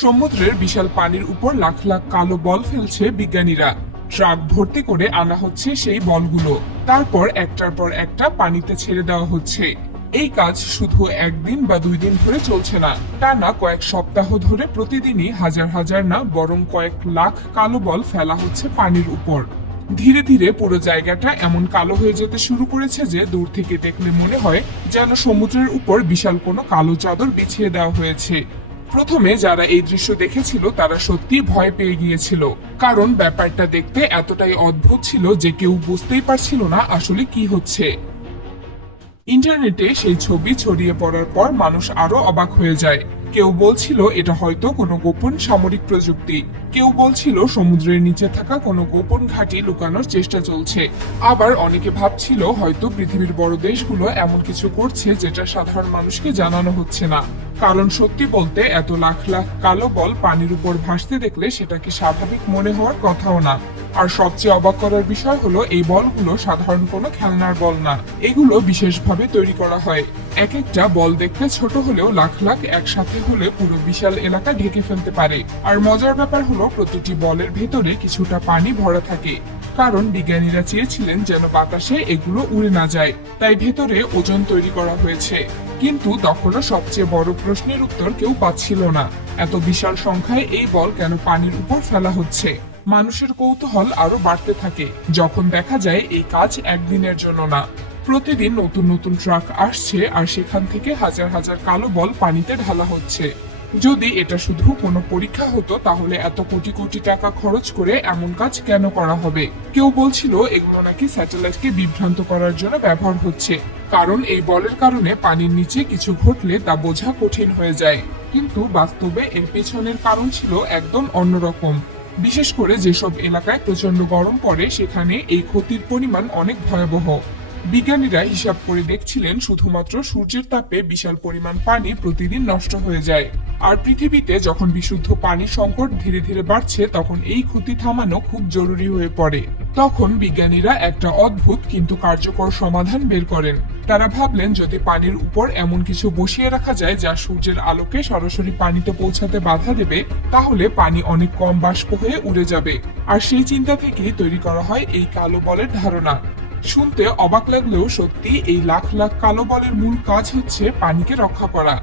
সমুদ্রের বিশাল পানির উপর লাখ লাখ কালো বল ফেলছে বিজ্ঞানীরা। ট্রাক ভর্তি করে আনা হচ্ছে সেই বলগুলো, তারপর একটার পর একটা পানিতে ছেড়ে দেওয়া হচ্ছে। এই কাজ শুধু একদিন বা 2 দিন ধরে চলছে না, টানা কয়েক সপ্তাহ ধরে প্রতিদিনই হাজার হাজার না বরং কয়েক লাখ কালো বল ফেলা হচ্ছে পানির উপর। ধীরে ধীরে পুরো জায়গাটা এমন কালো হয়ে যেতে শুরু করেছে যে দূর থেকে দেখলে মনে হয় যেন সমুদ্রের উপর বিশাল কোনো কালো চাদর বিছিয়ে দেওয়া হয়েছে। প্রথমে যারা এই দৃশ্য দেখেছিল তারা সত্যি ভয় পেয়ে গিয়েছিল, কারণ ব্যাপারটা দেখতে এতটাই অদ্ভুত ছিল যে কেউ বুঝতেই পারছিল না আসলে কি হচ্ছে। ইন্টারনেটে সেই ছবি ছড়িয়ে পড়ার পর মানুষ আরো অবাক হয়ে যায়। কেউ বলছিল এটা হয়তো কোনো গোপন সামরিক প্রযুক্তি, কেউ বলছিল সমুদ্রের নিচে থাকা কোনো গোপন ঘাঁটি লুকানোর চেষ্টা চলছে, আবার অনেকে ভাবছিল হয়তো পৃথিবীর বড় দেশগুলো এমন কিছু করছে যেটা সাধারণ মানুষকে জানানো হচ্ছে না। কারণ সত্যি বলতে এত লাখ লাখ কালো বল পানির উপর ভাসতে দেখলে সেটা কি স্বাভাবিক মনে হওয়ার কথাও না। আর সবচেয়ে অবাক করার বিষয় হলো এই বলগুলো সাধারণ কোনো খেলনার বল না, এগুলো বিশেষভাবে তৈরি করা হয়। এক একটা বল দেখতে ছোট হলেও লাখ লাখ একসাথে হলে পুরো বিশাল এলাকা ঢেকে ফেলতে পারে। আর মজার ব্যাপার হলো প্রতিটি বলের ভেতরে কিছুটা পানি ভরা থাকে, কারণ বিজ্ঞানীরা চেয়েছিলেন যেন বাতাসে এগুলো উড়ে না যায়, তাই ভেতরে ওজন তৈরি করা হয়েছে। কিন্তু তখনও সবচেয়ে বড় প্রশ্নের উত্তর কেউ পাচ্ছিল না, এত বিশাল সংখ্যায় এই বল কেন পানির উপর ফেলা হচ্ছে। মানুষের কৌতূহল আরো বাড়তে থাকে যখন দেখা যায় এই কাজ একদিনের জন্য না, প্রতিদিন নতুন নতুন ট্রাক আসছে আর সেখান থেকে হাজার হাজার কালো বল পানিতে ঢালা হচ্ছে। যদি এটা শুধু কোনো পরীক্ষা হতো তাহলে এত কোটি কোটি টাকা খরচ করে এমন কাজ কেন করা হবে। কেউ বলছিল এগুলো নাকি স্যাটেলাইটকে বিভ্রান্ত করার জন্য ব্যবহার হচ্ছে, কারণ এই বলের কারণে পানির নিচে কিছু ঘটলে তা বোঝা কঠিন হয়ে যায়। কিন্তু বাস্তবে এর পেছনের কারণ ছিল একদম অন্যরকম। বিশেষ করে যেসব এলাকায় প্রচন্ড গরম পড়ে সেখানে এই ক্ষতির পরিমাণ অনেক ভয়াবহ। বিজ্ঞানীরা হিসাব করে দেখছিলেন শুধুমাত্র সূর্যের তাপে বিশাল পরিমাণ পানি প্রতিদিন নষ্ট হয়ে যায়। আর পৃথিবীতে যখন বিশুদ্ধ পানির সংকট ধীরে ধীরে বাড়ছে তখন এই ক্ষতি থামানো খুব জরুরি হয়ে পড়ে। তখন বিজ্ঞানীরা একটা অদ্ভুত কিন্তু কার্যকর সমাধান বের করেন। তারা ভাবলেন যদি পানির উপর এমন কিছু বসিয়ে রাখা যায় যা সূর্যের আলোকে সরাসরি পানিতে পৌঁছাতে বাধা দেবে, তাহলে পানি অনেক কম বাষ্প হয়ে উড়ে যাবে। আর সেই চিন্তা থেকেই তৈরি করা হয় এই কালো বলের ধারণা। শুনতে অবাক লাগলেও সত্যি এই লাখ লাখ কালো বলের মূল কাজ হচ্ছে পানিকে রক্ষা করা।